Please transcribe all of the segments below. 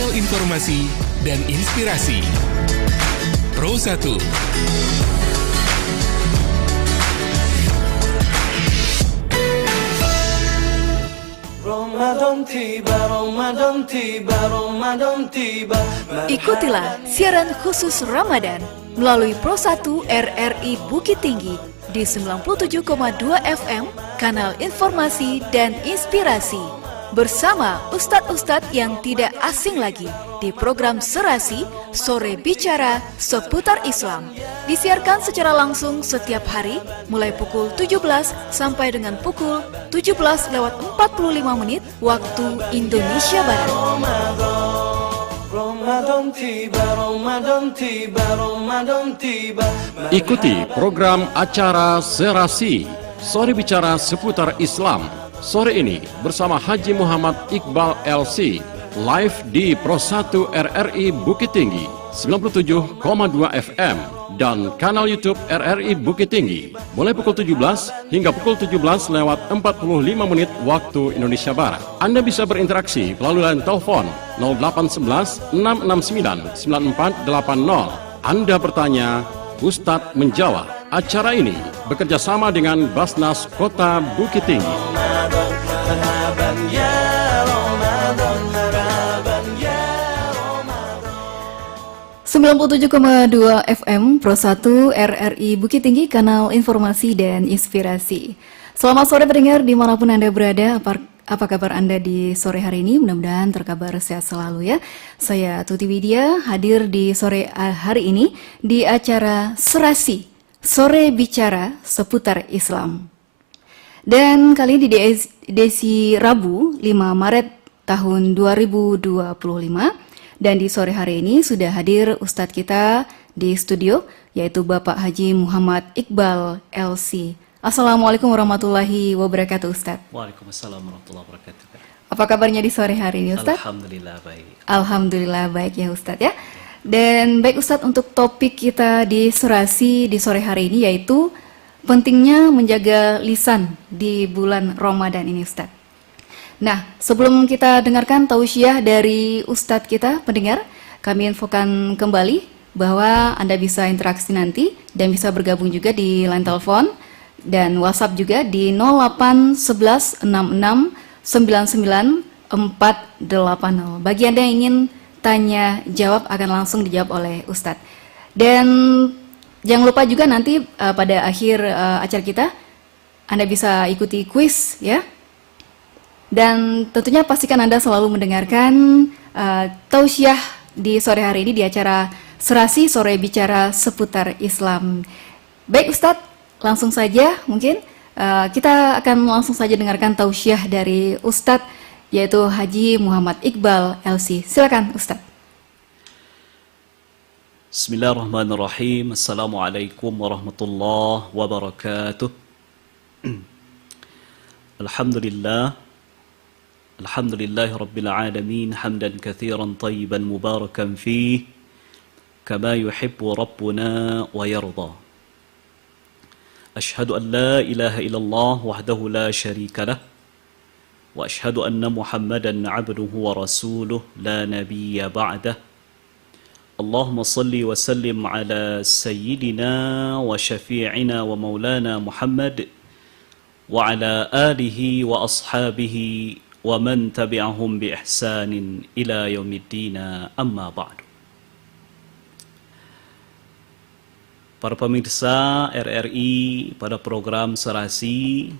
kanal informasi dan inspirasi. Pro 1. Ikutilah siaran khusus Ramadan melalui Pro 1 RRI Bukit Tinggi di 97,2 FM, kanal informasi dan inspirasi. Bersama ustadz-ustadz yang tidak asing lagi di program Serasi Sore Bicara Seputar Islam. Disiarkan secara langsung setiap hari mulai pukul 17 sampai dengan pukul 17:45 waktu Indonesia Barat. Ikuti program acara Serasi Sore Bicara Seputar Islam sore ini bersama Haji Muhammad Iqbal LC live di Pro 1 RRI Bukit Tinggi 97,2 FM dan kanal YouTube RRI Bukit Tinggi mulai pukul 17 hingga pukul 17:45 waktu Indonesia Barat. Anda bisa berinteraksi melalui line telepon 0811 669 9480. Anda bertanya, Ustadz menjawab. Acara ini bekerja sama dengan Basnas Kota Bukit Tinggi. 97,2 FM Pro 1 RRI Bukit Tinggi, kanal informasi dan inspirasi. Selamat sore pendengar dimanapun Anda berada. Apa kabar Anda di sore hari ini? Mudah-mudahan terkabar sehat selalu ya. Saya Tuti Widya hadir di sore hari ini di acara Serasi Sore Bicara Seputar Islam. Dan kali ini di edisi Rabu 5 Maret tahun 2025. Dan di sore hari ini sudah hadir Ustadz kita di studio, yaitu Bapak Haji Muhammad Iqbal LC. Assalamualaikum warahmatullahi wabarakatuh, Ustadz. Waalaikumsalam warahmatullahi wabarakatuh. Apa kabarnya di sore hari ini, Ustadz? Alhamdulillah baik. Alhamdulillah baik ya, Ustadz ya. Dan baik Ustadz, untuk topik kita di Serasi di sore hari ini yaitu pentingnya menjaga lisan di bulan Ramadan ini, Ustadz. Nah, sebelum kita dengarkan tausiah dari Ustadz kita, pendengar, kami infokan kembali bahwa Anda bisa interaksi nanti dan bisa bergabung juga di line telepon dan WhatsApp juga di 0811 66 99 480. Bagi Anda yang ingin tanya jawab akan langsung dijawab oleh Ustadz. Dan jangan lupa juga nanti pada akhir acara kita Anda bisa ikuti kuis ya. Dan tentunya pastikan Anda selalu mendengarkan tausiah di sore hari ini di acara Serasi Sore Bicara Seputar Islam. Baik Ustadz, langsung saja mungkin kita akan langsung saja dengarkan tausiah dari Ustadz yaitu Haji Muhammad Iqbal LC. Silakan Ustadz. Bismillahirrahmanirrahim. Assalamualaikum warahmatullahi wabarakatuh. Alhamdulillahi Rabbil Alamin, hamdan kathiran tayyiban mubarakan fih, kama yuhibbu Rabbuna wa yarda. Ashhadu an la ilaha illallah wahdahu la sharika lah, wa ashhadu anna Muhammadan abduhu wa rasuluh la nabiyya ba'dah. Allahumma salli wa sallim ala sayyidina wa syafi'ina wa maulana Muhammad wa ala alihi wa ashabihi wa man tabi'ahum bi ihsanin ila yaumiddin, amma ba'du. Para pemirsa RRI pada program Serasi,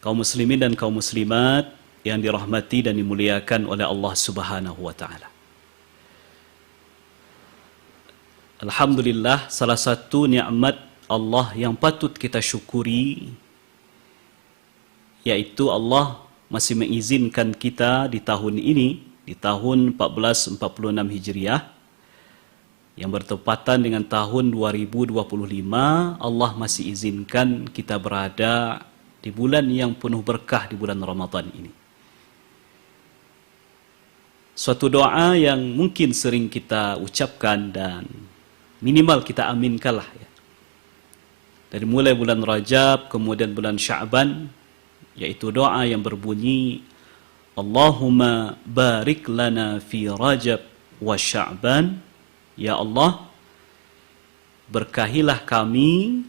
kaum muslimin dan kaum muslimat yang dirahmati dan dimuliakan oleh Allah Subhanahu wa taala. Alhamdulillah, salah satu nikmat Allah yang patut kita syukuri yaitu Allah masih mengizinkan kita di tahun ini, di tahun 1446 Hijriah, yang bertepatan dengan tahun 2025, Allah masih izinkan kita berada di bulan yang penuh berkah, di bulan Ramadan ini. Suatu doa yang mungkin sering kita ucapkan dan minimal kita aminkanlah ya. Dari mulai bulan Rajab, kemudian bulan Sya'ban, yaitu doa yang berbunyi Allahumma barik lana fi Rajab wa Sya'ban. Ya Allah, berkahilah kami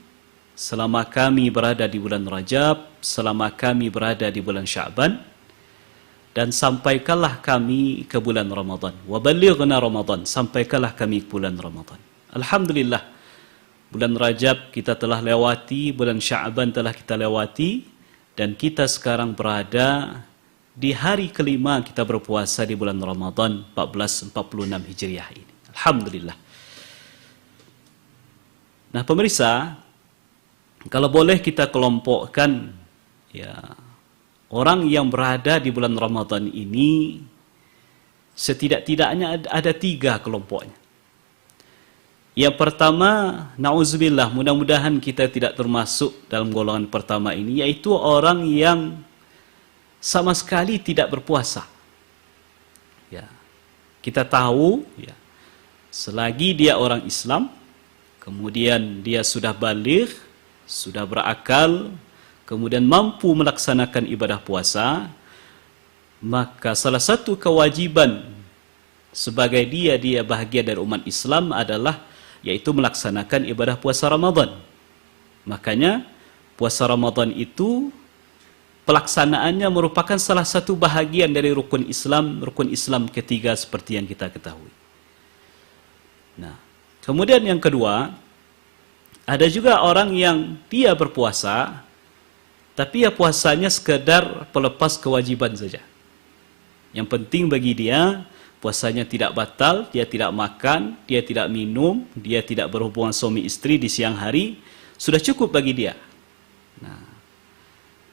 selama kami berada di bulan Rajab, selama kami berada di bulan Sya'ban, dan sampaikanlah kami ke bulan Ramadan. Wa ballighna Ramadan, sampaikanlah kami ke bulan Ramadan. Alhamdulillah, bulan Rajab kita telah lewati, bulan Sya'ban telah kita lewati, dan kita sekarang berada di hari kelima kita berpuasa di bulan Ramadan 1446 Hijriah ini. Alhamdulillah. Nah, pemirsa, kalau boleh kita kelompokkan ya, orang yang berada di bulan Ramadan ini setidak-tidaknya ada 3 kelompoknya. Yang pertama, na'udzubillah, mudah-mudahan kita tidak termasuk dalam golongan pertama ini, yaitu orang yang sama sekali tidak berpuasa. Ya, kita tahu, ya, selagi dia orang Islam, kemudian dia sudah baligh, sudah berakal, kemudian mampu melaksanakan ibadah puasa, maka salah satu kewajiban sebagai dia bahagia dari umat Islam adalah yaitu melaksanakan ibadah puasa Ramadan. Makanya puasa Ramadan itu pelaksanaannya merupakan salah satu bahagian dari rukun Islam ketiga seperti yang kita ketahui. Nah, kemudian yang kedua, ada juga orang yang dia berpuasa, tapi ya puasanya sekedar pelepas kewajiban saja. Yang penting bagi dia, puasanya tidak batal, dia tidak makan, dia tidak minum, dia tidak berhubungan suami istri di siang hari, sudah cukup bagi dia. Nah,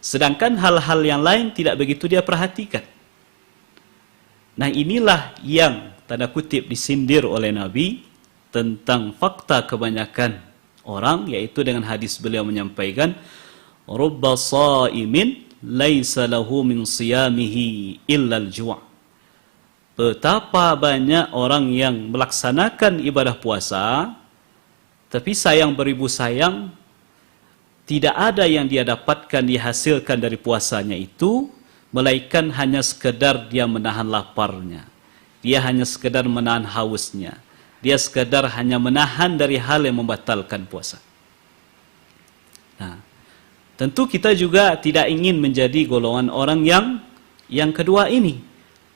sedangkan hal-hal yang lain tidak begitu dia perhatikan. Nah, inilah yang tanda kutip disindir oleh Nabi tentang fakta kebanyakan orang, yaitu dengan hadis beliau menyampaikan, rubba sha'imin laisa lahu min siyamihi illa al-ju'. Betapa banyak orang yang melaksanakan ibadah puasa, tapi sayang beribu sayang, tidak ada yang dia dapatkan, dihasilkan dari puasanya itu, melainkan hanya sekedar dia menahan laparnya. Dia hanya sekedar menahan hausnya. Dia sekedar hanya menahan dari hal yang membatalkan puasa. Nah, tentu kita juga tidak ingin menjadi golongan orang yang kedua ini.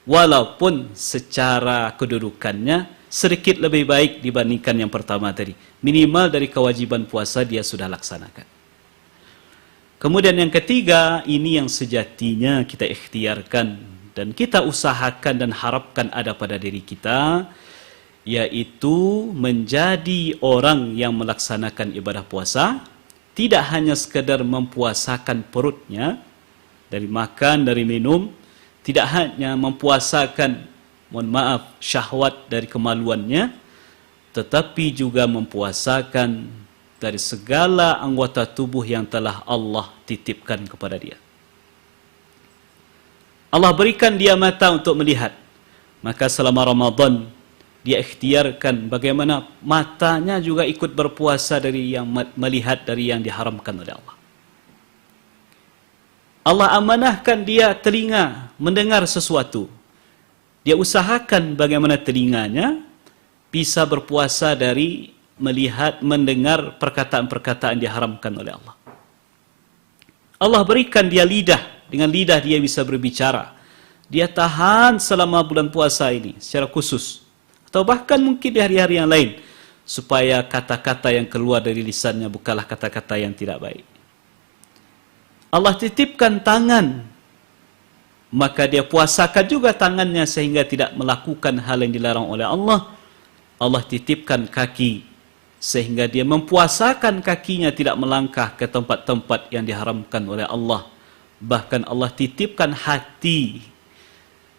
Walaupun secara kedudukannya sedikit lebih baik dibandingkan yang pertama tadi. Minimal dari kewajiban puasa dia sudah laksanakan. Kemudian yang ketiga, ini yang sejatinya kita ikhtiarkan dan kita usahakan dan harapkan ada pada diri kita, yaitu menjadi orang yang melaksanakan ibadah puasa, tidak hanya sekadar mempuasakan perutnya, dari makan, dari minum, tidak hanya mempuasakan, mohon maaf, syahwat dari kemaluannya, tetapi juga mempuasakan dari segala anggota tubuh yang telah Allah titipkan kepada dia. Allah berikan dia mata untuk melihat, maka selama Ramadan dia ikhtiarkan bagaimana matanya juga ikut berpuasa dari yang melihat dari yang diharamkan oleh Allah. Allah amanahkan dia telinga mendengar sesuatu. Dia usahakan bagaimana telinganya bisa berpuasa dari melihat, mendengar perkataan-perkataan diharamkan oleh Allah. Allah berikan dia lidah, dengan lidah dia bisa berbicara. Dia tahan selama bulan puasa ini secara khusus. Atau bahkan mungkin di hari-hari yang lain, supaya kata-kata yang keluar dari lisannya bukanlah kata-kata yang tidak baik. Allah titipkan tangan, maka dia puasakan juga tangannya sehingga tidak melakukan hal yang dilarang oleh Allah. Allah titipkan kaki, sehingga dia mempuasakan kakinya tidak melangkah ke tempat-tempat yang diharamkan oleh Allah. Bahkan Allah titipkan hati,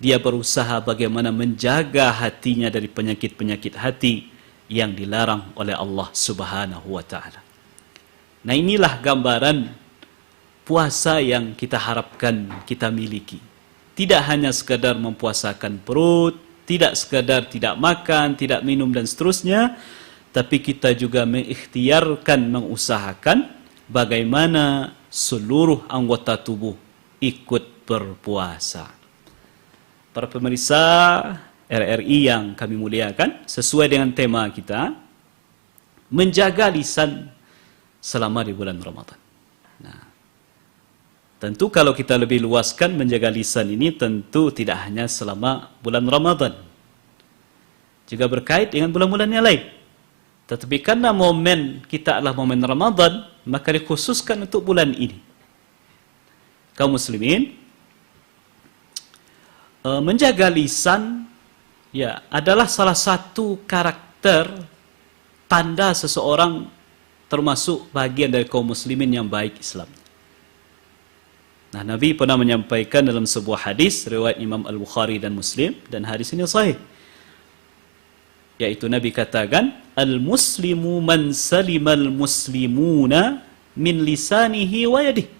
dia berusaha bagaimana menjaga hatinya dari penyakit-penyakit hati yang dilarang oleh Allah Subhanahu wa ta'ala. Nah, inilah gambaran puasa yang kita harapkan kita miliki. Tidak hanya sekadar mempuasakan perut, tidak sekadar tidak makan, tidak minum dan seterusnya, tapi kita juga mengikhtiarkan, mengusahakan bagaimana seluruh anggota tubuh ikut berpuasa. para pemirsa RRI yang kami muliakan, sesuai dengan tema kita, menjaga lisan selama di bulan Ramadan. Nah, tentu kalau kita lebih luaskan, menjaga lisan ini tentu tidak hanya selama bulan Ramadan, juga berkait dengan bulan-bulan yang lain. Tetapi karena momen kita adalah momen Ramadan, maka dikhususkan untuk bulan ini. Kaum muslimin, menjaga lisan ya adalah salah satu karakter tanda seseorang termasuk bagian dari kaum muslimin yang baik Islam. Nah, Nabi pernah menyampaikan dalam sebuah hadis riwayat Imam Al-Bukhari dan Muslim, dan hadis ini sahih. Yaitu Nabi katakan, "Al-muslimu man salimal muslimuna min lisanihi wa yadihi."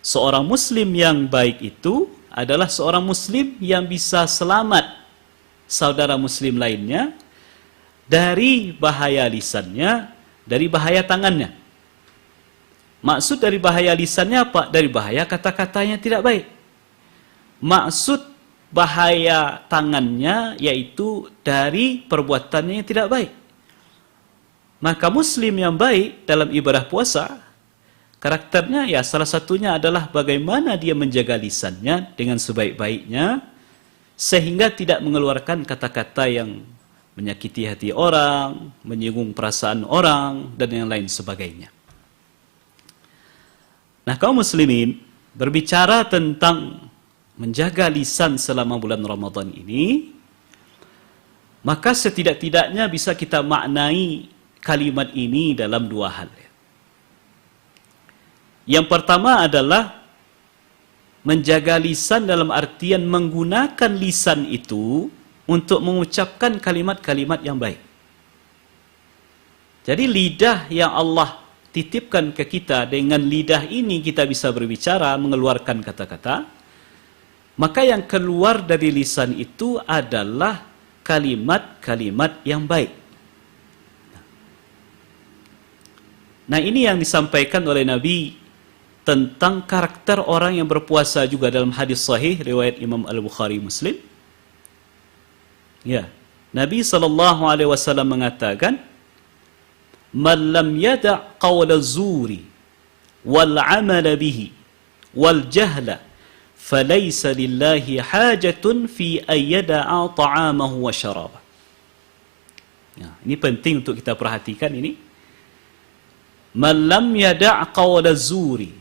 Seorang muslim yang baik itu adalah seorang muslim yang bisa selamat saudara muslim lainnya dari bahaya lisannya, dari bahaya tangannya. Maksud dari bahaya lisannya apa? Dari bahaya kata-katanya tidak baik. Maksud bahaya tangannya yaitu dari perbuatannya yang tidak baik. Maka muslim yang baik dalam ibadah puasa, karakternya ya salah satunya adalah bagaimana dia menjaga lisannya dengan sebaik-baiknya sehingga tidak mengeluarkan kata-kata yang menyakiti hati orang, menyinggung perasaan orang, dan yang lain sebagainya. Nah, kaum muslimin, berbicara tentang menjaga lisan selama bulan Ramadan ini, maka setidak-tidaknya bisa kita maknai kalimat ini dalam dua hal. Yang pertama adalah menjaga lisan dalam artian menggunakan lisan itu untuk mengucapkan kalimat-kalimat yang baik. Jadi lidah yang Allah titipkan ke kita, dengan lidah ini kita bisa berbicara, mengeluarkan kata-kata. Maka yang keluar dari lisan itu adalah kalimat-kalimat yang baik. Nah, ini yang disampaikan oleh Nabi tentang karakter orang yang berpuasa juga dalam hadis sahih riwayat Imam Al-Bukhari Muslim. Ya, Nabi SAW mengatakan, "Man lam yada' qawla zuri wal 'amala bihi wal jahla falaysa lillahi hajatun fi ayyada'a ta'amahu wa syarabah." Ya, ini penting untuk kita perhatikan ini. Man lam yada' qawla zuri,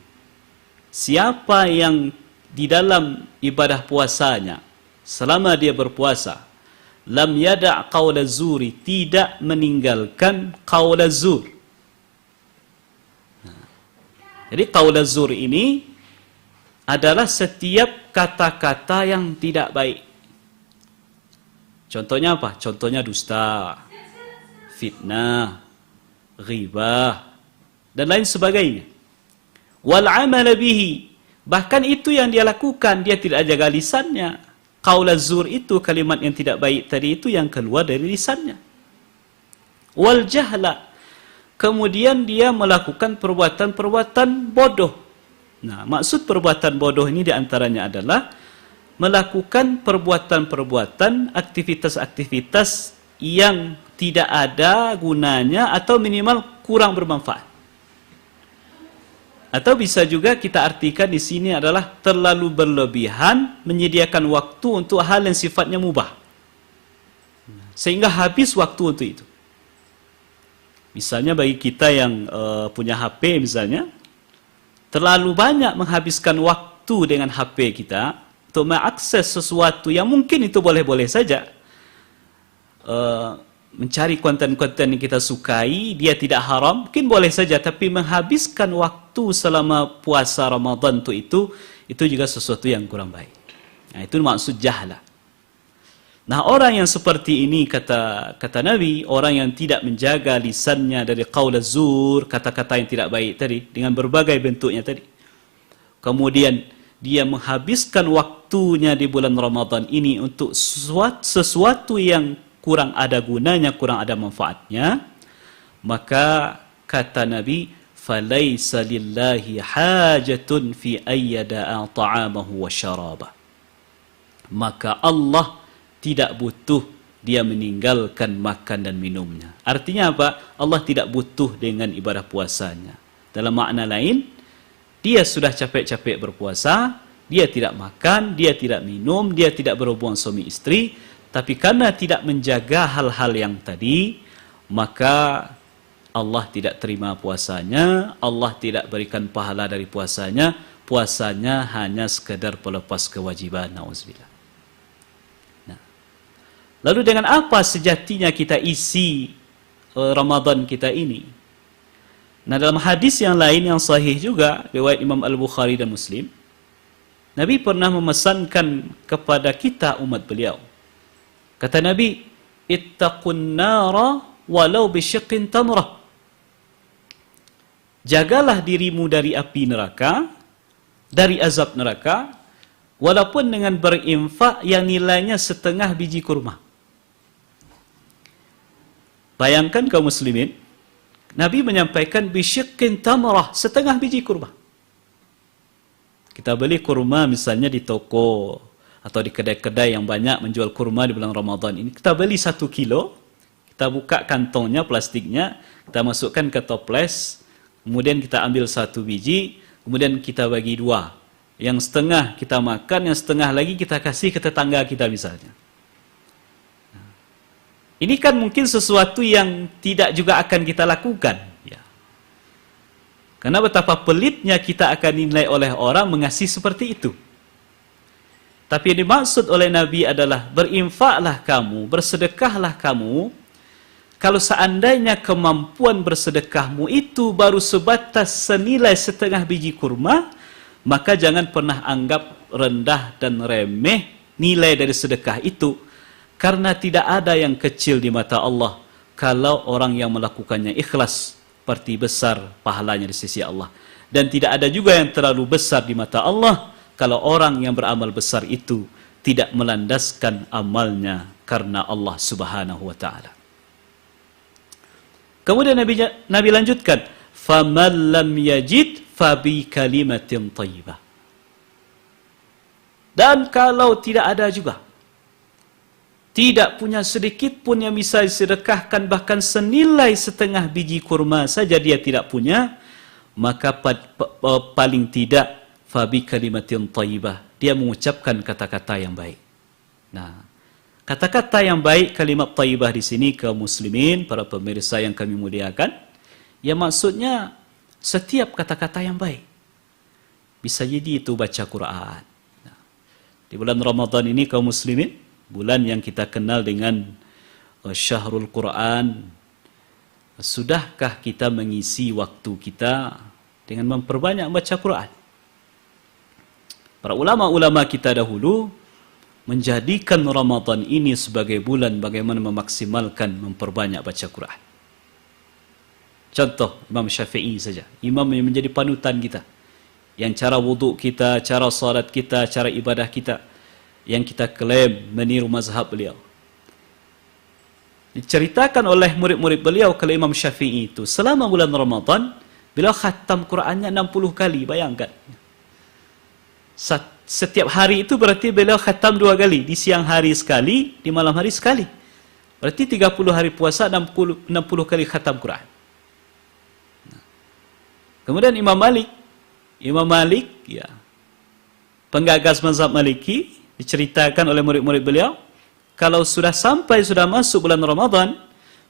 siapa yang di dalam ibadah puasanya, selama dia berpuasa, lam yada' qawla zuri, tidak meninggalkan qawla zur. Jadi qawla zur ini adalah setiap kata-kata yang tidak baik. Contohnya apa? Contohnya dusta, fitnah, ghibah, dan lain sebagainya. Wal 'amala bihi, bahkan itu yang dia lakukan, dia tidak jaga lisannya. Qaul az-zur itu, kalimat yang tidak baik tadi itu yang keluar dari lisannya. Wal jahla, kemudian dia melakukan perbuatan-perbuatan bodoh. Nah, maksud perbuatan bodoh ini diantaranya adalah melakukan perbuatan-perbuatan, aktivitas-aktivitas yang tidak ada gunanya atau minimal kurang bermanfaat. Atau bisa juga kita artikan di sini adalah terlalu berlebihan menyediakan waktu untuk hal yang sifatnya mubah, sehingga habis waktu untuk itu. Misalnya bagi kita yang punya HP misalnya, terlalu banyak menghabiskan waktu dengan HP kita untuk mengakses sesuatu yang mungkin itu boleh-boleh saja. Mencari konten-konten yang kita sukai, dia tidak haram, mungkin boleh saja, tapi menghabiskan waktu selama puasa Ramadan itu juga sesuatu yang kurang baik. Nah, itu maksud jahla. Nah, orang yang seperti ini, kata Nabi, orang yang tidak menjaga lisannya dari qaul az-zur, kata-kata yang tidak baik tadi, dengan berbagai bentuknya tadi. Kemudian dia menghabiskan waktunya di bulan Ramadan ini untuk sesuatu yang kurang ada gunanya, kurang ada manfaatnya, maka kata Nabi, فَلَيْسَ لِلَّهِ حَاجَةٌ فِي أَيَّدَاءَ طَعَامَهُ وَشَرَابَهُ. maka Allah tidak butuh dia meninggalkan makan dan minumnya. Artinya apa? Allah tidak butuh dengan ibadah puasanya. Dalam makna lain, dia sudah capek-capek berpuasa, dia tidak makan, dia tidak minum, dia tidak berhubungan suami istri, tapi karena tidak menjaga hal-hal yang tadi, maka Allah tidak terima puasanya, Allah tidak berikan pahala dari puasanya, puasanya hanya sekedar pelepas kewajiban. Nauzubillah. Lalu dengan apa sejatinya kita isi Ramadan kita ini? Nah, dalam hadis yang lain yang sahih juga, riwayat Imam Al-Bukhari dan Muslim, Nabi pernah memesankan kepada kita umat beliau. Kata Nabi, ittaqun nara walau bisyiqqin tamrah. Jagalah dirimu dari api neraka, dari azab neraka, walaupun dengan berinfak yang nilainya setengah biji kurma. Bayangkan kaum muslimin, Nabi menyampaikan bisyiqqin tamrah, setengah biji kurma. Kita beli kurma misalnya di toko atau di kedai-kedai yang banyak menjual kurma di bulan Ramadan ini. Kita beli 1 kilo, kita buka kantongnya, plastiknya, kita masukkan ke toples, kemudian kita ambil 1 biji, kemudian kita bagi 2. Yang setengah kita makan, yang setengah lagi kita kasih ke tetangga kita misalnya. Ini kan mungkin sesuatu yang tidak juga akan kita lakukan. Ya. Karena betapa pelitnya kita akan dinilai oleh orang mengasihi seperti itu. Tapi yang dimaksud oleh Nabi adalah berinfaklah kamu, bersedekahlah kamu. Kalau seandainya kemampuan bersedekahmu itu baru sebatas senilai setengah biji kurma, maka jangan pernah anggap rendah dan remeh nilai dari sedekah itu. Karena tidak ada yang kecil di mata Allah kalau orang yang melakukannya ikhlas, seperti besar pahalanya di sisi Allah. Dan tidak ada juga yang terlalu besar di mata Allah kalau orang yang beramal besar itu tidak melandaskan amalnya karena Allah Subhanahu wa taala. Kemudian Nabi lanjutkan, "Faman lam yajid fabi kalimatin thayyibah." Dan kalau tidak ada juga, tidak punya sedikit pun yang bisa disedekahkan, bahkan senilai setengah biji kurma saja dia tidak punya, maka paling tidak fabi kalimatin thayyibah, dia mengucapkan kata-kata yang baik. Nah, kata-kata yang baik, kalimat thayyibah di sini kaum muslimin, para pemirsa yang kami muliakan, ya maksudnya setiap kata-kata yang baik. Bisa jadi itu baca Quran. Nah, di bulan Ramadan ini kaum muslimin, bulan yang kita kenal dengan Syahrul Quran, sudahkah kita mengisi waktu kita dengan memperbanyak baca Quran? Para ulama-ulama kita dahulu menjadikan Ramadan ini sebagai bulan bagaimana memaksimalkan memperbanyak baca Quran. Contoh Imam Syafi'i saja, imam yang menjadi panutan kita, yang cara wuduk kita, cara salat kita, cara ibadah kita, yang kita klaim meniru mazhab beliau. Diceritakan oleh murid-murid beliau kalau Imam Syafi'i itu selama bulan Ramadan beliau khatam Qurannya 60 kali, bayangkan. Setiap hari itu berarti beliau khatam 2 kali, di siang hari sekali, di malam hari sekali. Berarti 30 hari puasa 60 kali khatam Quran. Kemudian Imam Malik ya, penggagas mazhab Maliki, diceritakan oleh murid-murid beliau, kalau sudah masuk bulan Ramadan,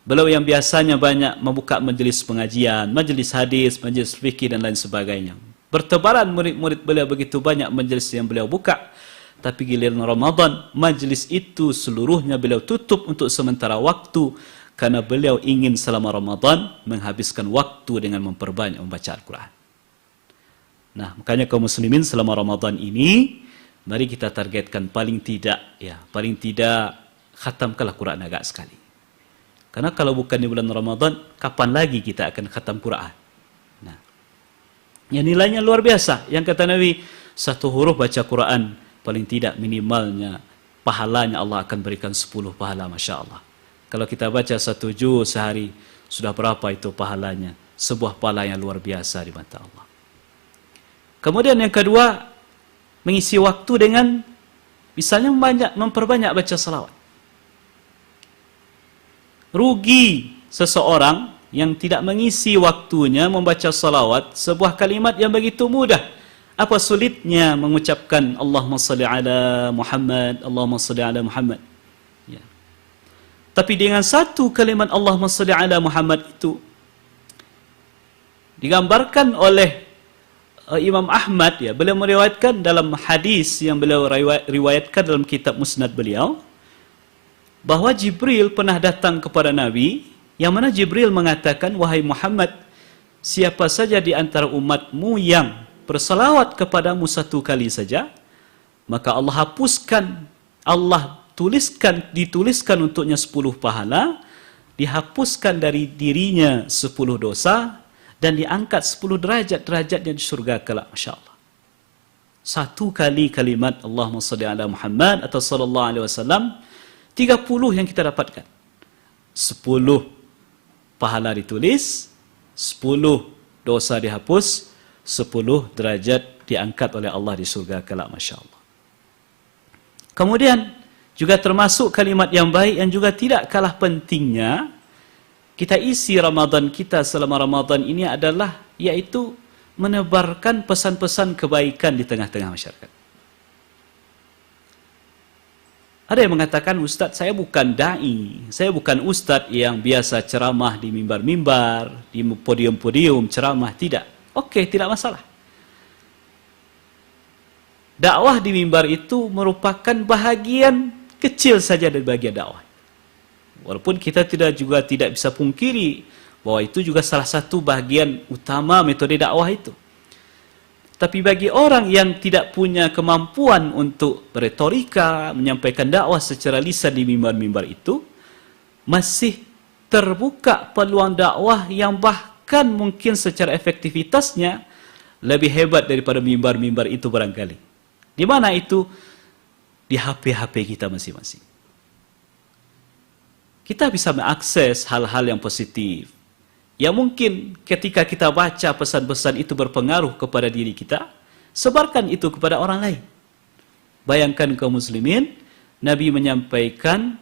beliau yang biasanya banyak membuka majlis pengajian, majlis hadis, majlis fikih dan lain sebagainya. Bertebaran murid-murid beliau begitu banyak majlis yang beliau buka, tapi giliran Ramadan, majlis itu seluruhnya beliau tutup untuk sementara waktu, karena beliau ingin selama Ramadan menghabiskan waktu dengan memperbanyak membaca Al-Quran. Nah, makanya kaum muslimin selama Ramadan ini, mari kita targetkan paling tidak khatamkanlah Quran agak sekali. Karena kalau bukan di bulan Ramadan, kapan lagi kita akan khatam Quran? Nah, yang nilainya luar biasa. Yang kata Nabi, 1 huruf baca Quran, paling tidak minimalnya pahalanya Allah akan berikan 10 pahala, Masya Allah. Kalau kita baca 1 juz sehari, sudah berapa itu pahalanya? Sebuah pahala yang luar biasa di mata Allah. Kemudian yang kedua, mengisi waktu dengan Misalnya memperbanyak baca salawat. Rugi seseorang yang tidak mengisi waktunya membaca salawat, sebuah kalimat yang begitu mudah. Apa sulitnya mengucapkan Allahumma salli ala Muhammad, Allahumma salli ala Muhammad. Ya. Tapi dengan satu kalimat Allahumma salli ala Muhammad itu digambarkan oleh Imam Ahmad, ya, beliau meriwayatkan dalam hadis yang beliau riwayatkan dalam kitab Musnad beliau, bahwa Jibril pernah datang kepada Nabi, yang mana Jibril mengatakan, wahai Muhammad, siapa saja di antara umatmu yang bersalawat kepadamu satu kali saja, maka Allah hapuskan, dituliskan untuknya 10 pahala, dihapuskan dari dirinya 10 dosa, dan diangkat 10 derajatnya di surga kelak, Masya Allah. Satu kali kalimat Allahumma salli ala Muhammad atau sallallahu alaihi wasallam, 30 yang kita dapatkan. 10 pahala ditulis, 10 dosa dihapus, 10 derajat diangkat oleh Allah di surga kelak, Masya Allah. Kemudian juga termasuk kalimat yang baik yang juga tidak kalah pentingnya kita isi Ramadan kita selama Ramadan ini adalah yaitu menebarkan pesan-pesan kebaikan di tengah-tengah masyarakat. Ada yang mengatakan, Ustaz, saya bukan da'i, saya bukan ustaz yang biasa ceramah di mimbar-mimbar, di podium-podium ceramah, tidak. Oke, tidak masalah. Dakwah di mimbar itu merupakan bahagian kecil saja dari bagian dakwah. Walaupun kita tidak bisa pungkiri bahwa itu juga salah satu bagian utama metode dakwah itu. Tapi bagi orang yang tidak punya kemampuan untuk retorika, menyampaikan dakwah secara lisan di mimbar-mimbar itu, masih terbuka peluang dakwah yang bahkan mungkin secara efektivitasnya lebih hebat daripada mimbar-mimbar itu barangkali. Di mana itu? Di HP-HP kita masing-masing. Kita bisa mengakses hal-hal yang positif, yang mungkin ketika kita baca pesan-pesan itu berpengaruh kepada diri kita, sebarkan itu kepada orang lain. Bayangkan kaum muslimin, Nabi menyampaikan,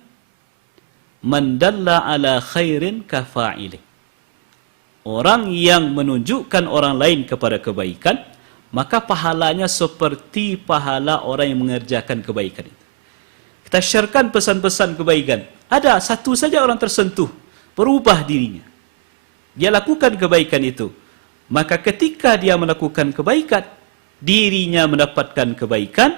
man dalla ala khairin kafa'ilih. Orang yang menunjukkan orang lain kepada kebaikan, maka pahalanya seperti pahala orang yang mengerjakan kebaikan itu. Kita sharekan pesan-pesan kebaikan. Ada satu saja orang tersentuh, berubah dirinya. Dia lakukan kebaikan itu. Maka ketika dia melakukan kebaikan, dirinya mendapatkan kebaikan,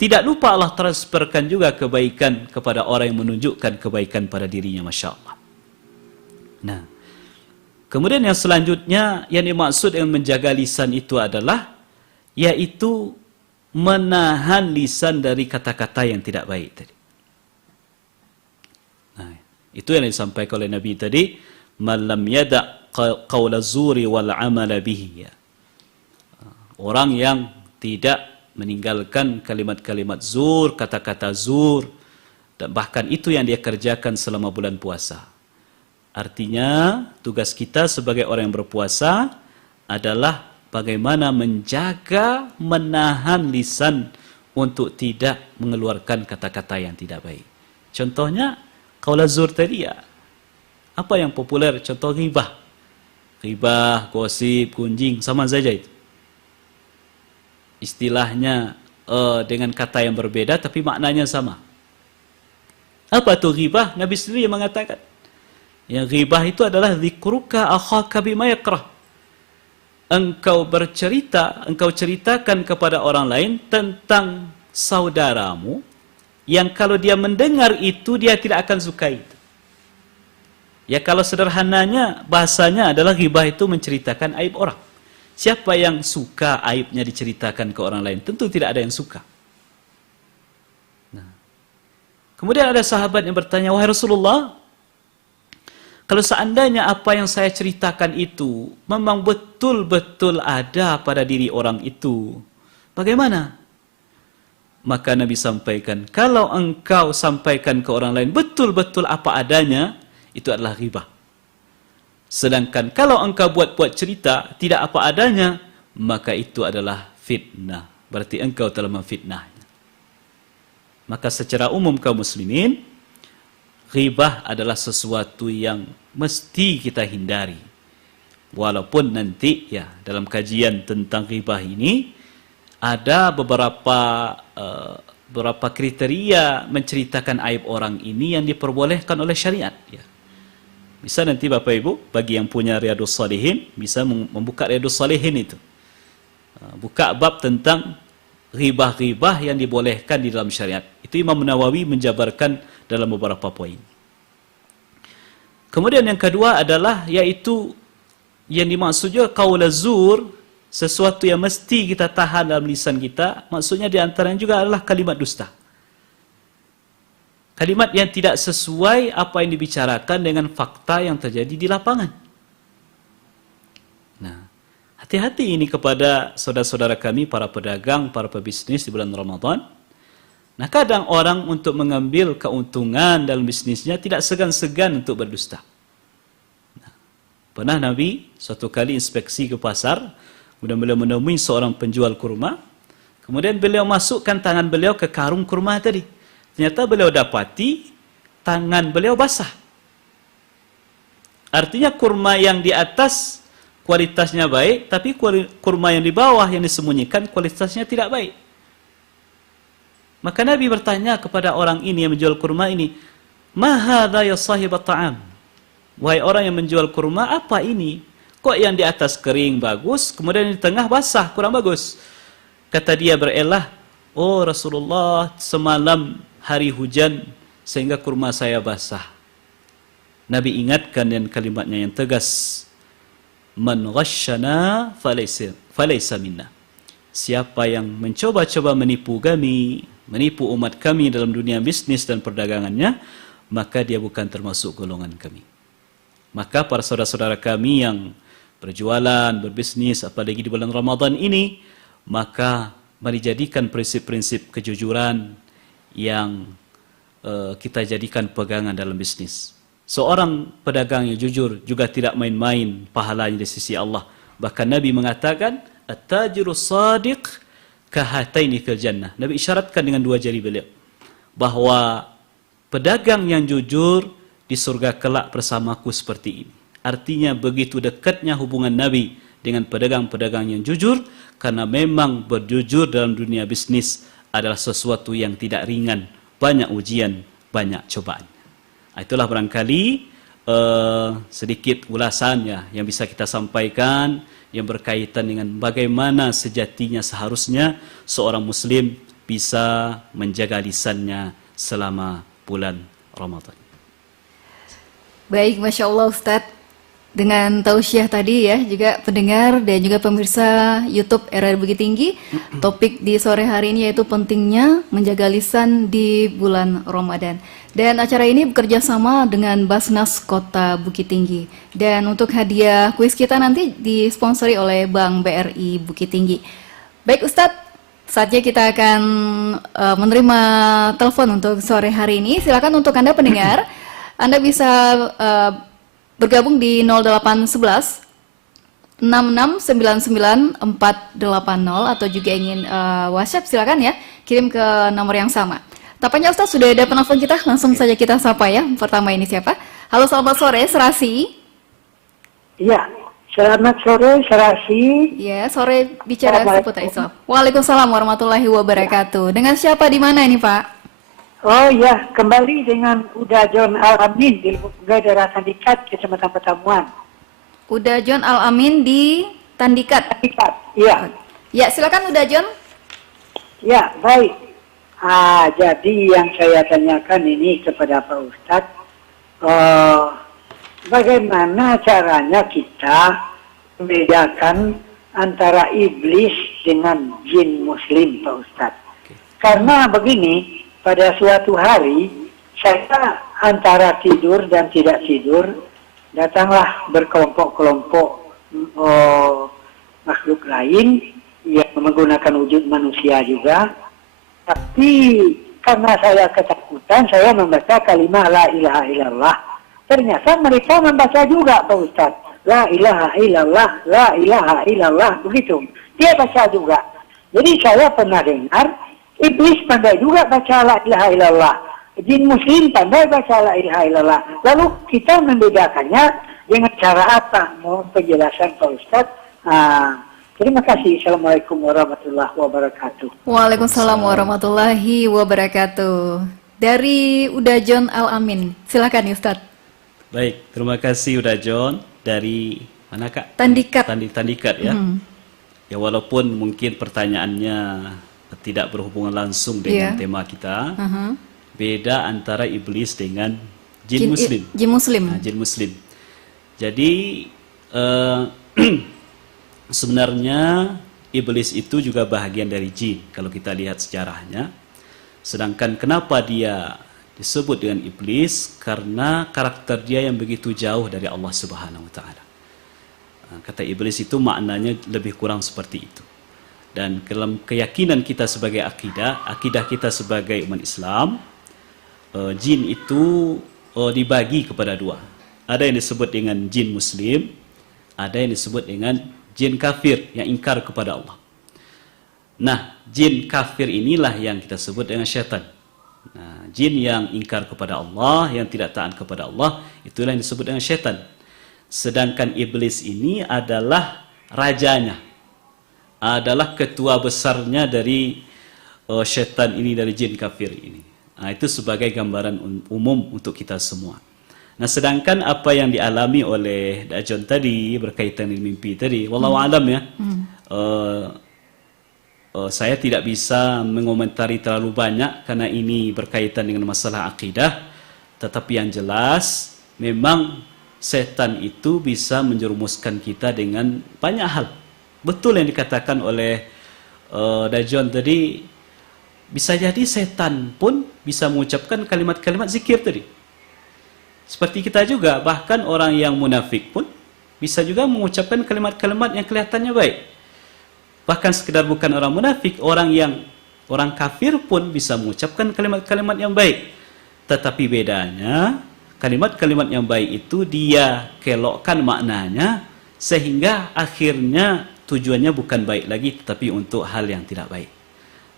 tidak lupa Allah transferkan juga kebaikan kepada orang yang menunjukkan kebaikan pada dirinya, Masya Allah. Nah, kemudian yang selanjutnya yang dimaksud dengan menjaga lisan itu adalah, yaitu menahan lisan dari kata-kata yang tidak baik tadi. Nah, itu yang disampaikan oleh Nabi tadi, man lam yada' qawla zuri wal amala bihi. Orang yang tidak meninggalkan kalimat-kalimat zur, kata-kata zur, dan bahkan itu yang dia kerjakan selama bulan puasa. Artinya, tugas kita sebagai orang yang berpuasa adalah bagaimana menjaga, menahan lisan untuk tidak mengeluarkan kata-kata yang tidak baik. Contohnya, qaula zur tadi ya. Apa yang populer? Contoh ghibah. Ghibah, gosip, gunjing, sama saja itu. Istilahnya dengan kata yang berbeda tapi maknanya sama. Apa itu ghibah? Nabi sendiri yang mengatakan. Yang ghibah itu adalah zikruka akhaka bima yakrah. Engkau bercerita, engkau ceritakan kepada orang lain tentang saudaramu yang kalau dia mendengar itu dia tidak akan suka itu. Ya kalau sederhananya bahasanya adalah ghibah itu menceritakan aib orang. Siapa yang suka aibnya diceritakan ke orang lain? Tentu tidak ada yang suka. Nah. Kemudian ada sahabat yang bertanya, wahai Rasulullah, kalau seandainya apa yang saya ceritakan itu memang betul-betul ada pada diri orang itu, bagaimana? Maka Nabi sampaikan, kalau engkau sampaikan ke orang lain betul-betul apa adanya, itu adalah ghibah. Sedangkan kalau engkau buat-buat cerita tidak apa adanya, maka itu adalah fitnah. Berarti engkau telah memfitnahnya. Maka secara umum kaum muslimin, ghibah adalah sesuatu yang mesti kita hindari. Walaupun nanti ya dalam kajian tentang ghibah ini ada beberapa kriteria menceritakan aib orang ini yang diperbolehkan oleh syariat. Ya. Bisa nanti Bapak Ibu bagi yang punya Riyadhus Shalihin bisa membuka Riyadhus Shalihin itu. Buka bab tentang ghibah-ghibah yang dibolehkan di dalam syariat. Itu Imam Nawawi menjabarkan dalam beberapa poin. Kemudian yang kedua adalah yaitu yang dimaksudnya qaul zur, sesuatu yang mesti kita tahan dalam lisan kita, maksudnya di antaranya juga adalah kalimat dusta. Kalimat yang tidak sesuai apa yang dibicarakan dengan fakta yang terjadi di lapangan. Nah, hati-hati ini kepada saudara-saudara kami, para pedagang, para pebisnis di bulan Ramadan. Nah, kadang orang untuk mengambil keuntungan dalam bisnisnya tidak segan-segan untuk berdusta. Nah, pernah Nabi suatu kali inspeksi ke pasar, kemudian beliau menemui seorang penjual kurma, kemudian beliau masukkan tangan beliau ke karung kurma tadi. Ternyata beliau dapati tangan beliau basah. Artinya kurma yang di atas kualitasnya baik, tapi kurma yang di bawah yang disembunyikan kualitasnya tidak baik. Maka Nabi bertanya kepada orang ini yang menjual kurma ini, "Ma hadza ya sahibat ta'am?" Wahai orang yang menjual kurma, apa ini? Kok yang di atas kering bagus, kemudian di tengah basah, kurang bagus? Kata dia berelah, "Oh Rasulullah, semalam hari hujan sehingga kurma saya basah." Nabi ingatkan dengan kalimatnya yang tegas, "Man ghasyana falaysa minna." Siapa yang mencoba-coba menipu kami, menipu umat kami dalam dunia bisnis dan perdagangannya, maka dia bukan termasuk golongan kami. Maka para saudara-saudara kami yang berjualan, berbisnis, apalagi di bulan Ramadan ini, maka mari jadikan prinsip-prinsip kejujuran yang kita jadikan pegangan dalam bisnis. Seorang pedagang yang jujur juga tidak main-main pahalanya di sisi Allah. Bahkan Nabi mengatakan, "At-tajiru shadiq kahataini fil jannah." Nabi isyaratkan dengan dua jari beliau bahwa pedagang yang jujur di surga kelak bersamaku seperti ini. Artinya begitu dekatnya hubungan Nabi dengan pedagang-pedagang yang jujur, karena memang berjujur dalam dunia bisnis adalah sesuatu yang tidak ringan, banyak ujian, banyak cobaan. Itulah barangkali sedikit ulasannya yang bisa kita sampaikan yang berkaitan dengan bagaimana sejatinya seharusnya seorang muslim bisa menjaga lisannya selama bulan Ramadan. Baik, Masya Allah Ustadz. Dengan tausiah tadi ya, juga pendengar dan juga pemirsa YouTube RRI Bukit Tinggi, topik di sore hari ini yaitu pentingnya menjaga lisan di bulan Ramadan. Dan acara ini bekerja sama dengan Basnas Kota Bukit Tinggi. Dan untuk hadiah kuis kita nanti disponsori oleh Bank BRI Bukit Tinggi. Baik Ustadz, saatnya kita akan menerima telepon untuk sore hari ini. Silakan untuk Anda pendengar, Anda bisa bergabung di 0811 6699 480 atau juga ingin WhatsApp silakan ya, kirim ke nomor yang sama. Tampaknya Ustaz sudah ada penelpon kita, langsung saja kita sapa ya. Pertama ini siapa? Halo, selamat sore, Serasi. Iya, selamat sore, Serasi. Ya, sore bicara seputar Islam. Waalaikumsalam warahmatullahi wabarakatuh. Dengan siapa di mana ini, Pak? Oh ya, kembali dengan Uda John Al-Amin di daerah Tandikat, Kecamatan Petamuan. Uda John Al-Amin di Tandikat. Tandikat, iya. Ya, silakan Uda John. Ya, baik. Jadi yang saya tanyakan ini kepada Pak Ustadz, bagaimana caranya kita membedakan antara iblis dengan jin muslim, Pak Ustadz? Karena begini, pada suatu hari, saya antara tidur dan tidak tidur, datanglah berkelompok-kelompok makhluk lain yang menggunakan wujud manusia juga. Tapi karena saya ketakutan, saya membaca kalimat la ilaha illallah. Ternyata mereka membaca juga, Pak Ustaz. La ilaha illallah, la ilaha illallah, begitu. Dia baca juga. Jadi saya pernah dengar, Iblis pandai juga baca la ilaha illallah. Jin muslim pandai baca la ilaha illallah. Lalu kita membedakannya dengan cara apa? Mohon penjelasan Pak Ustadz. Terima kasih. Assalamualaikum warahmatullahi wabarakatuh. Waalaikumsalam warahmatullahi wabarakatuh. Dari Uda John Al-Amin. Silakan Ustadz. Baik, terima kasih Uda John dari mana Kak? Tandikat. Tandikat ya. Ya walaupun mungkin pertanyaannya tidak berhubungan langsung dengan tema kita. Beda antara iblis dengan jin muslim. Jin muslim. Jin muslim. Jadi sebenarnya iblis itu juga bahagian dari jin kalau kita lihat sejarahnya. Sedangkan kenapa dia disebut dengan iblis? Karena karakter dia yang begitu jauh dari Allah Subhanahu wa taala. Kata iblis itu maknanya lebih kurang seperti itu. Dan dalam keyakinan kita sebagai akidah kita sebagai umat Islam, jin itu dibagi kepada dua. Ada yang disebut dengan jin muslim, ada yang disebut dengan jin kafir yang ingkar kepada Allah. Nah, jin kafir inilah yang kita sebut dengan syaitan. Nah, jin yang ingkar kepada Allah, yang tidak taat kepada Allah, itulah yang disebut dengan syaitan. Sedangkan iblis ini adalah rajanya, adalah ketua besarnya dari syaitan ini, dari jin kafir ini. Nah, itu sebagai gambaran umum untuk kita semua. Nah, sedangkan apa yang dialami oleh Dajon tadi berkaitan dengan mimpi tadi, wallahu alam ya. Saya tidak bisa mengomentari terlalu banyak karena ini berkaitan dengan masalah akidah. Tetapi yang jelas, memang setan itu bisa menjerumuskan kita dengan banyak hal. Betul yang dikatakan oleh Dajon tadi, bisa jadi setan pun bisa mengucapkan kalimat-kalimat zikir tadi. Seperti kita juga, bahkan orang yang munafik pun bisa juga mengucapkan kalimat-kalimat yang kelihatannya baik. Bahkan sekedar bukan orang munafik, orang kafir pun bisa mengucapkan kalimat-kalimat yang baik. Tetapi bedanya, kalimat-kalimat yang baik itu dia kelokkan maknanya, sehingga akhirnya tujuannya bukan baik lagi, tetapi untuk hal yang tidak baik.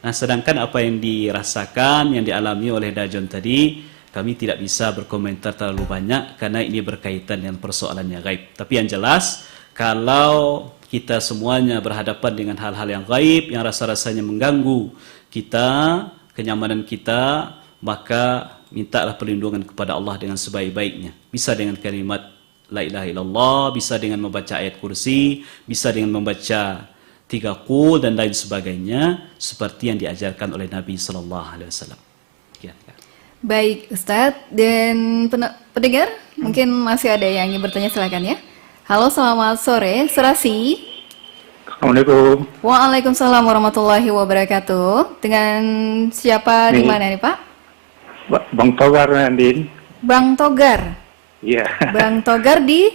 Nah, sedangkan apa yang dirasakan, yang dialami oleh Dajon tadi, kami tidak bisa berkomentar terlalu banyak karena ini berkaitan dengan persoalan yang gaib. Tapi yang jelas, kalau kita semuanya berhadapan dengan hal-hal yang gaib, yang rasa-rasanya mengganggu kita, kenyamanan kita, maka mintalah perlindungan kepada Allah dengan sebaik-baiknya. Bisa dengan kalimat la ilaha illallah, bisa dengan membaca ayat kursi, bisa dengan membaca 3 qul dan lain sebagainya, seperti yang diajarkan oleh Nabi SAW. Baik Ustadz, dan pendengar mungkin masih ada yang ingin bertanya, silakan ya. Halo, selamat sore, Serasi. Assalamualaikum. Waalaikumsalam warahmatullahi wabarakatuh. Dengan siapa di mana nih Pak? Bang Togar, Andin. Bang Togar. Iya. Bang Togar di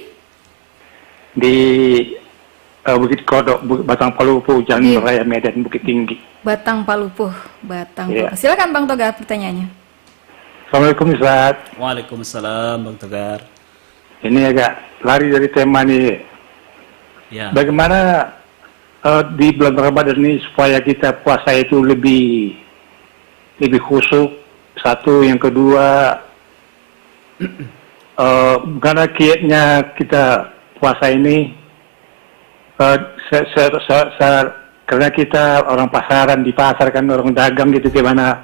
Bukit Kodok, Batang Palupu, Jalan Raya Medan, Bukit Tinggi. Batang Palupuh, Palupuh. Silakan Bang Togar pertanyaannya. Assalamualaikum Ustaz. Waalaikumsalam Bang Togar. Ini agak lari dari tema nih. Ya. Bagaimana di bulan Ramadan ini supaya kita puasa itu lebih khusyuk? Satu, yang kedua, karena kiatnya kita puasa ini, karena kita orang pasaran, di pasar kan orang dagang gitu, gimana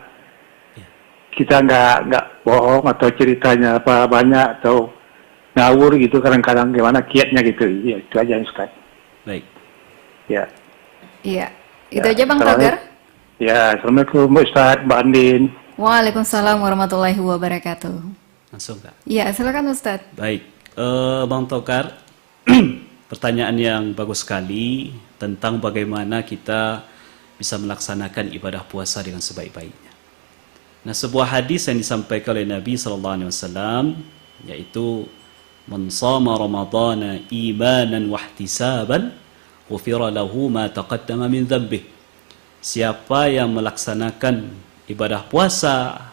kita nggak bohong atau ceritanya apa banyak atau ngawur gitu, kadang-kadang gimana kiatnya gitu. Ya, itu aja Ustaz. Baik. Ya. Iya. Itu aja Bang Togar. Ya, Assalamualaikum Ustaz, Mbak Andin. Waalaikumsalam warahmatullahi wabarakatuh. Langsung Kak. Iya, silakan Ustaz. Baik. Bang Togar, pertanyaan yang bagus sekali tentang bagaimana kita bisa melaksanakan ibadah puasa dengan sebaik-baiknya. Nah, sebuah hadis yang disampaikan oleh Nabi SAW, yaitu man shama ramadhana imanan wa ihtisaban ghufira lahu ma taqaddama min dhanbih. Siapa yang melaksanakan ibadah puasa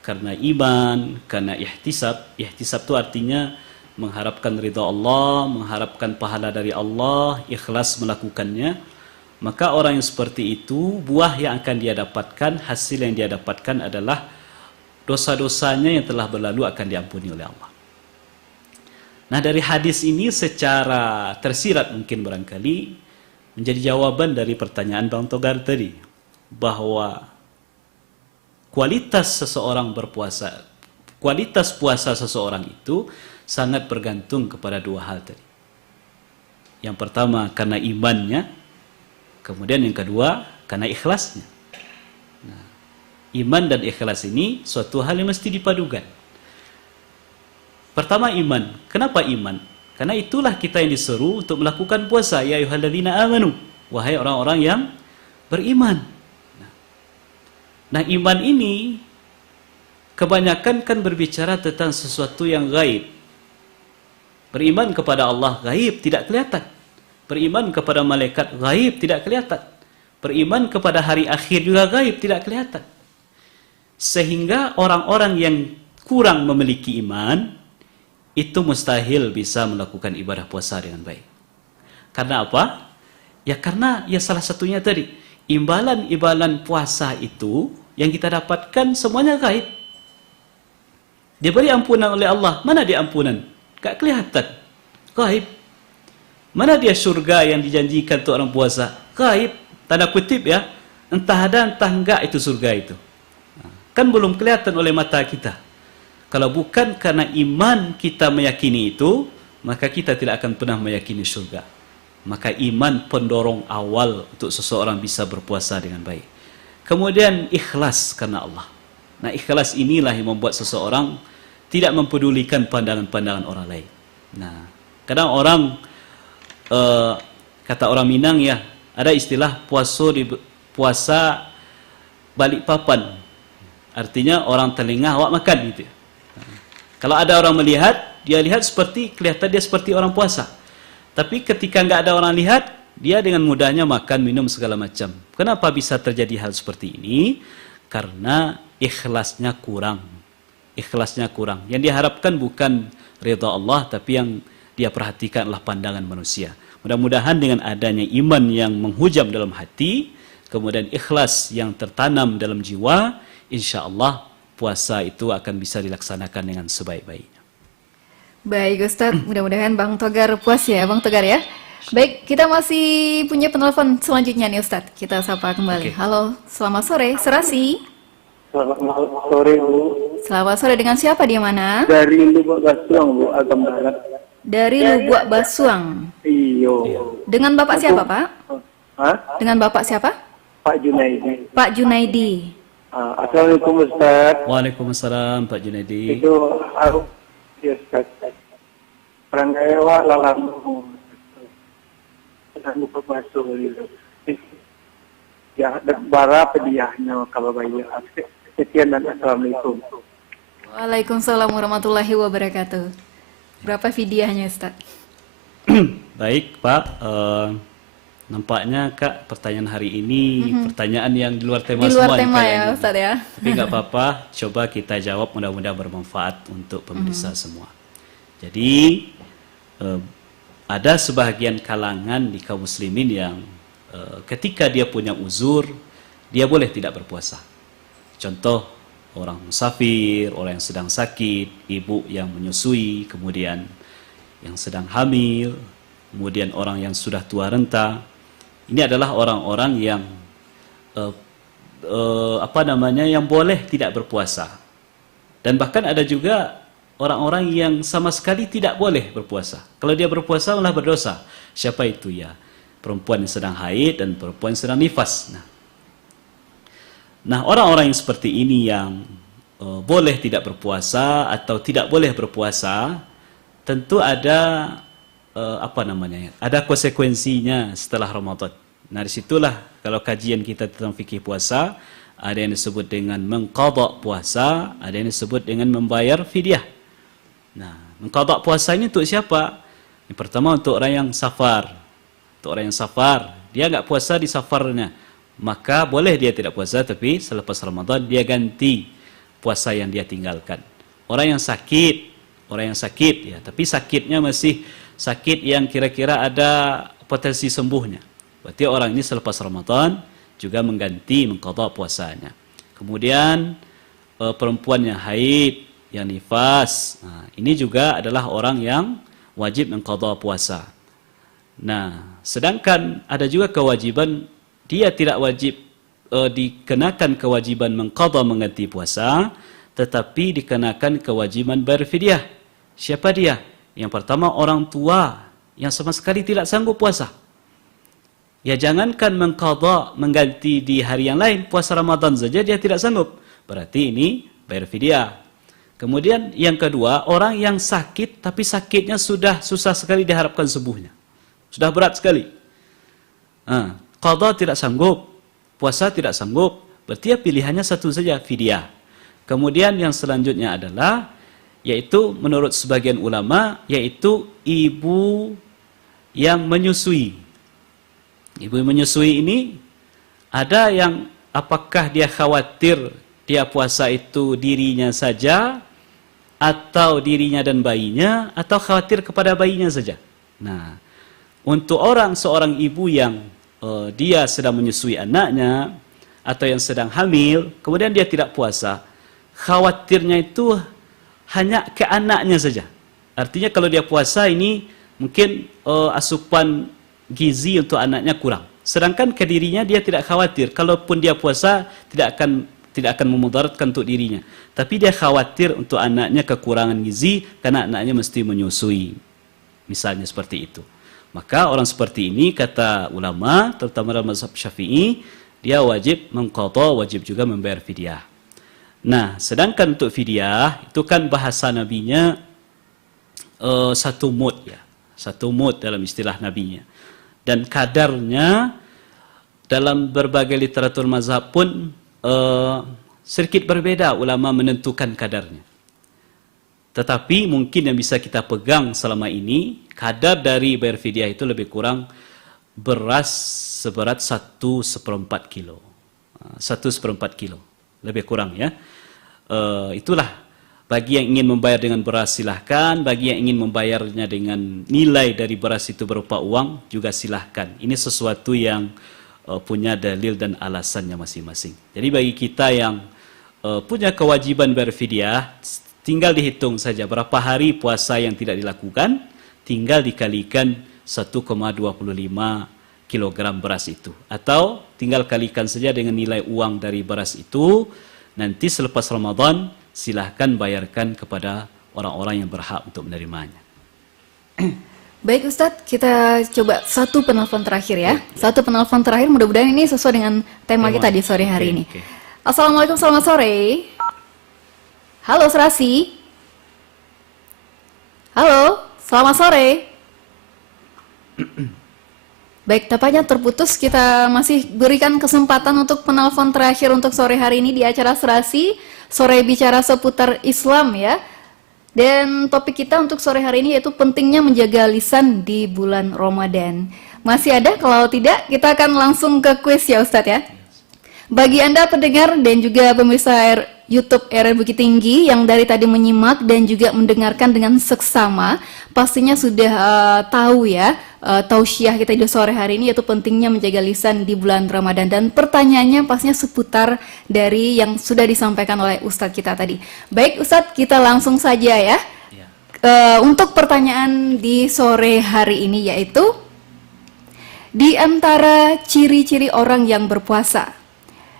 karena iman, karena ihtisab itu artinya mengharapkan ridha Allah, mengharapkan pahala dari Allah, ikhlas melakukannya, maka orang yang seperti itu, buah yang akan dia dapatkan, hasil yang dia dapatkan adalah dosa-dosanya yang telah berlalu akan diampuni oleh Allah. Nah, dari hadis ini secara tersirat mungkin barangkali menjadi jawaban dari pertanyaan Bang Togar tadi, bahwa kualitas puasa seseorang itu sangat bergantung kepada dua hal tadi. Yang pertama karena imannya, kemudian yang kedua karena ikhlasnya. Nah, iman dan ikhlas ini suatu hal yang mesti dipadukan. Pertama iman. Kenapa iman? Karena itulah kita yang diseru untuk melakukan puasa. Ya ayyuhalladzina amanu. Wahai orang-orang yang beriman. Nah, iman ini kebanyakan kan berbicara tentang sesuatu yang gaib. Beriman kepada Allah gaib, tidak kelihatan. Beriman kepada malaikat gaib, tidak kelihatan. Beriman kepada hari akhir juga gaib, tidak kelihatan. Sehingga orang-orang yang kurang memiliki iman, itu mustahil bisa melakukan ibadah puasa dengan baik. Karena apa? Ya karena ya salah satunya tadi, imbalan-imbalan puasa itu yang kita dapatkan semuanya gaib. Diberi ampunan oleh Allah, mana dia ampunan? Gak kelihatan, gaib. Mana dia surga yang dijanjikan untuk orang puasa? Gaib, tanda kutip ya. Entah ada, entah enggak itu surga itu. Kan belum kelihatan oleh mata kita. Kalau bukan karena iman kita meyakini itu, maka kita tidak akan pernah meyakini surga. Maka iman pendorong awal untuk seseorang bisa berpuasa dengan baik. Kemudian ikhlas karena Allah. Nah, ikhlas inilah yang membuat seseorang tidak mempedulikan pandangan-pandangan orang lain. Nah, kadang orang kata orang Minang ya, ada istilah puasa balik papan. Artinya orang telengah awak makan gitu. Kalau ada orang melihat, dia lihat kelihatan dia seperti orang puasa. Tapi ketika enggak ada orang lihat, dia dengan mudahnya makan, minum segala macam. Kenapa bisa terjadi hal seperti ini? Karena ikhlasnya kurang. Ikhlasnya kurang. Yang diharapkan bukan ridha Allah, tapi yang dia perhatikan adalah pandangan manusia. Mudah-mudahan dengan adanya iman yang menghujam dalam hati, kemudian ikhlas yang tertanam dalam jiwa, insya Allah puasa itu akan bisa dilaksanakan dengan sebaik-baiknya. Baik Ustadz, mudah-mudahan Bang Togar puas ya Bang Togar ya. Baik, kita masih punya penelpon selanjutnya nih Ustadz. Kita sapa kembali. Halo, selamat sore, Serasi. Selamat sore Bu. Selamat sore, dengan siapa di mana? Dari Lubuk Basuang Bu, Agam Barat. Dari Lubuk Basuang. Iyo. Dengan Bapak siapa Pak? Hah? Dengan Bapak siapa? Pak Junaidi. Pak Junaidi. Assalamualaikum Ustaz. Waalaikumsalam Pak Junaidi. Itu aku ya Ustaz. Peranggaewa lalang Lubuk Basuang gitu. Ya, bara pediahnya kalau bayi. Sekian dan assalamualaikum. Waalaikumsalam warahmatullahi wabarakatuh. Berapa fidyahnya Ustaz? Baik Pak, nampaknya Kak pertanyaan hari ini pertanyaan yang di luar tema Di luar semua tema nih, ya Ustaz ya. Tapi nggak apa-apa, coba kita jawab, mudah-mudahan bermanfaat untuk pemirsa semua. Jadi ada sebahagian kalangan di kaum muslimin yang ketika dia punya uzur, dia boleh tidak berpuasa. Contoh, orang musafir, orang yang sedang sakit, ibu yang menyusui, kemudian yang sedang hamil, kemudian orang yang sudah tua renta. Ini adalah orang-orang yang yang boleh tidak berpuasa. Dan bahkan ada juga orang-orang yang sama sekali tidak boleh berpuasa. Kalau dia berpuasa malah berdosa. Siapa itu ya? Perempuan yang sedang haid dan perempuan yang sedang nifas. Nah, orang-orang yang seperti ini yang boleh tidak berpuasa atau tidak boleh berpuasa, tentu ada ada konsekuensinya setelah Ramadan. Nah, disitulah kalau kajian kita tentang fikih puasa, ada yang disebut dengan mengqadha puasa, ada yang disebut dengan membayar fidyah. Nah, mengqadha puasa ini untuk siapa? Yang pertama untuk orang yang safar. Untuk orang yang safar, dia enggak puasa di safarnya, maka boleh dia tidak puasa, tapi selepas Ramadan dia ganti puasa yang dia tinggalkan. Orang yang sakit ya, tapi sakitnya masih sakit yang kira-kira ada potensi sembuhnya. Berarti orang ini selepas Ramadan juga mengganti mengqadha puasanya. Kemudian perempuan yang haid, yang nifas, ini juga adalah orang yang wajib mengqadha puasa. Nah, sedangkan ada juga kewajiban dia tidak wajib dikenakan kewajiban mengqadha mengganti puasa, tetapi dikenakan kewajiban berfidyah. Siapa dia? Yang pertama orang tua yang sama sekali tidak sanggup puasa. Ya jangankan mengqadha mengganti di hari yang lain, puasa Ramadan saja dia tidak sanggup. Berarti ini bayar fidyah. Kemudian yang kedua, orang yang sakit tapi sakitnya sudah susah sekali diharapkan sembuhnya. Sudah berat sekali. Qadha tidak sanggup, puasa tidak sanggup, berarti pilihannya satu saja, fidyah. Kemudian yang selanjutnya adalah, yaitu menurut sebagian ulama, yaitu ibu yang menyusui. Ibu yang menyusui ini, ada yang apakah dia khawatir dia puasa itu dirinya saja, atau dirinya dan bayinya, atau khawatir kepada bayinya saja. Nah, untuk seorang ibu yang dia sedang menyusui anaknya, atau yang sedang hamil, kemudian dia tidak puasa, khawatirnya itu hanya ke anaknya saja. Artinya kalau dia puasa ini, mungkin asupan gizi untuk anaknya kurang. Sedangkan ke dirinya dia tidak khawatir. Kalaupun dia puasa, tidak akan memudaratkan untuk dirinya. Tapi dia khawatir untuk anaknya kekurangan gizi, karena anaknya mesti menyusui. Misalnya seperti itu. Maka orang seperti ini, kata ulama, terutama dalam mazhab Syafi'i, dia wajib mengqadha, wajib juga membayar fidyah. Nah, sedangkan untuk fidyah, itu kan bahasa nabinya satu mud ya. Satu mud dalam istilah nabinya. Dan kadarnya dalam berbagai literatur mazhab pun sedikit berbeda ulama menentukan kadarnya. Tetapi mungkin yang bisa kita pegang selama ini, kadar dari bayar fidyah itu lebih kurang beras seberat 1/4 kilo. 1/4 kilo. Lebih kurang ya. Itulah, bagi yang ingin membayar dengan beras silahkan, bagi yang ingin membayarnya dengan nilai dari beras itu berupa uang juga silahkan. Ini sesuatu yang punya dalil dan alasannya masing-masing. Jadi bagi kita yang punya kewajiban bayar fidyah, tinggal dihitung saja berapa hari puasa yang tidak dilakukan, tinggal dikalikan 1,25 kilogram beras itu. Atau tinggal kalikan saja dengan nilai uang dari beras itu, nanti selepas Ramadan silahkan bayarkan kepada orang-orang yang berhak untuk menerimanya. Baik Ustadz, kita coba satu penelpon terakhir ya. Satu penelpon terakhir, mudah-mudahan ini sesuai dengan tema kita di sore hari ini. Assalamualaikum, selamat sore. Halo Serasi. Halo, selamat sore. Baik, tampaknya terputus. Kita masih berikan kesempatan untuk penelpon terakhir untuk sore hari ini di acara Serasi, sore bicara seputar Islam ya. Dan topik kita untuk sore hari ini yaitu pentingnya menjaga lisan di bulan Ramadan. Masih ada? Kalau tidak, kita akan langsung ke kuis ya Ustadz ya. Bagi Anda pendengar dan juga pemirsa YouTube RR Bukit Tinggi yang dari tadi menyimak dan juga mendengarkan dengan seksama, pastinya sudah tahu ya tausiah kita di sore hari ini yaitu pentingnya menjaga lisan di bulan Ramadan, dan pertanyaannya pastinya seputar dari yang sudah disampaikan oleh Ustadz kita tadi. Baik Ustadz, kita langsung saja ya. Untuk pertanyaan di sore hari ini yaitu, di antara ciri-ciri orang yang berpuasa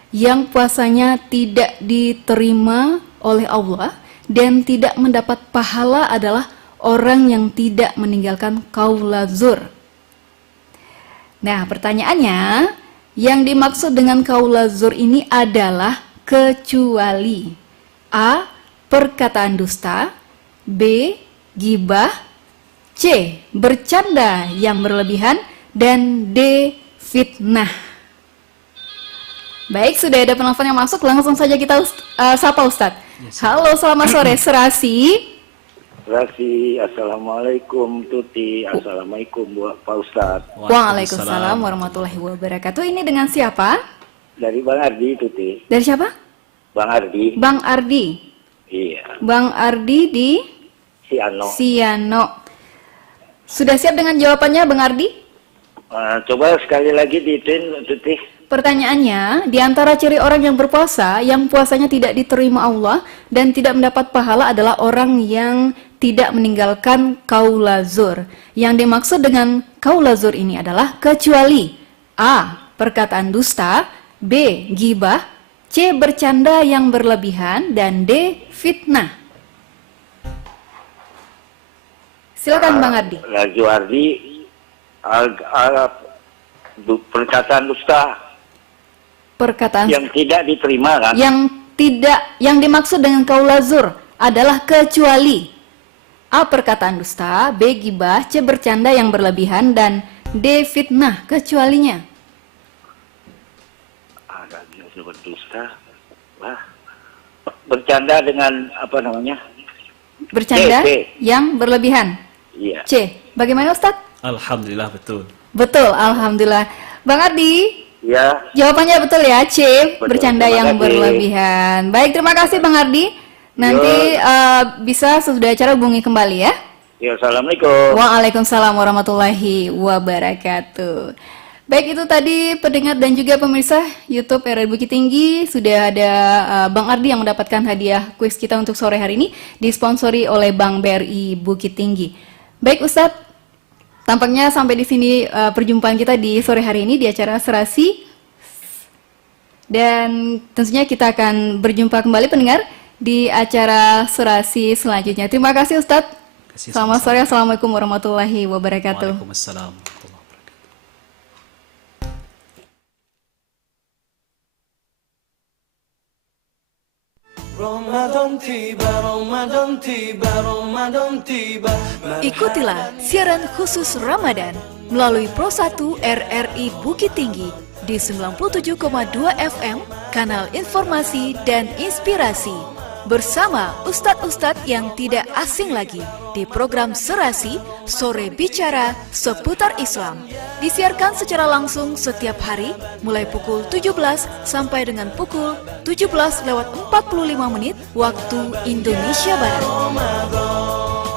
yang puasanya tidak diterima oleh Allah dan tidak mendapat pahala adalah orang yang tidak meninggalkan qaula zur. Nah, pertanyaannya, yang dimaksud dengan qaula zur ini adalah kecuali A. perkataan dusta, B. ghibah, C. bercanda yang berlebihan, dan D. fitnah. Baik, sudah ada penelpon yang masuk, langsung saja kita sapa Ustadz. Halo, selamat sore, Serasi. Serasi, Assalamualaikum Tuti, Assalamualaikum Pak Ustadz. Waalaikumsalam warahmatullahi wabarakatuh. Ini dengan siapa? Dari Bang Ardi Tuti. Dari siapa? Bang Ardi. Bang Ardi. Iya. Bang Ardi di Siano. Siano. Sudah siap dengan jawabannya Bang Ardi? Coba sekali lagi diituin, Tuti. Pertanyaannya, di antara ciri orang yang berpuasa, yang puasanya tidak diterima Allah dan tidak mendapat pahala adalah orang yang tidak meninggalkan qaula zur. Yang dimaksud dengan qaula zur ini adalah kecuali A. Perkataan dusta, B. Ghibah, C. Bercanda yang berlebihan, dan D. Fitnah. Silakan Bang Ardi. Laju Ardi, perkataan dusta Perkataan yang tidak diterima kan? yang dimaksud dengan qaula zur adalah kecuali A. Perkataan dusta, B. Ghibah, C. Bercanda yang berlebihan, dan D. Fitnah. Kecualinya Ada yang berdusta. Wah. Bercanda dengan apa namanya? bercanda C. yang berlebihan. Iya. C. Bagaimana Ustadz? Alhamdulillah betul. Betul, alhamdulillah. Bang Ardi, Ya. jawabannya betul ya, C. Betul, Bercanda terima yang kasih. berlebihan. Baik, terima kasih Bang Ardi. Nanti bisa sesudah acara hubungi kembali ya. Ya, assalamualaikum. Waalaikumsalam warahmatullahi wabarakatuh. Baik, itu tadi pendengar dan juga pemirsa YouTube RRI Bukit Tinggi. Sudah ada Bang Ardi yang mendapatkan hadiah kuis kita untuk sore hari ini, disponsori oleh Bank BRI Bukit Tinggi. Baik Ustadz, tampaknya sampai di sini perjumpaan kita di sore hari ini di acara Serasi. Dan tentunya kita akan berjumpa kembali pendengar di acara Serasi selanjutnya. Terima kasih Ustadz. Selamat sore. Assalamualaikum warahmatullahi wabarakatuh. Waalaikumsalam warahmatullahi wabarakatuh. Ikutilah siaran khusus Ramadan melalui Pro 1 RRI Bukit Tinggi di 97,2 FM, kanal informasi dan inspirasi. Bersama ustadz-ustadz yang tidak asing lagi di program Serasi Sore Bicara Seputar Islam. Disiarkan secara langsung setiap hari mulai pukul 17 sampai dengan pukul 17:45 waktu Indonesia Barat.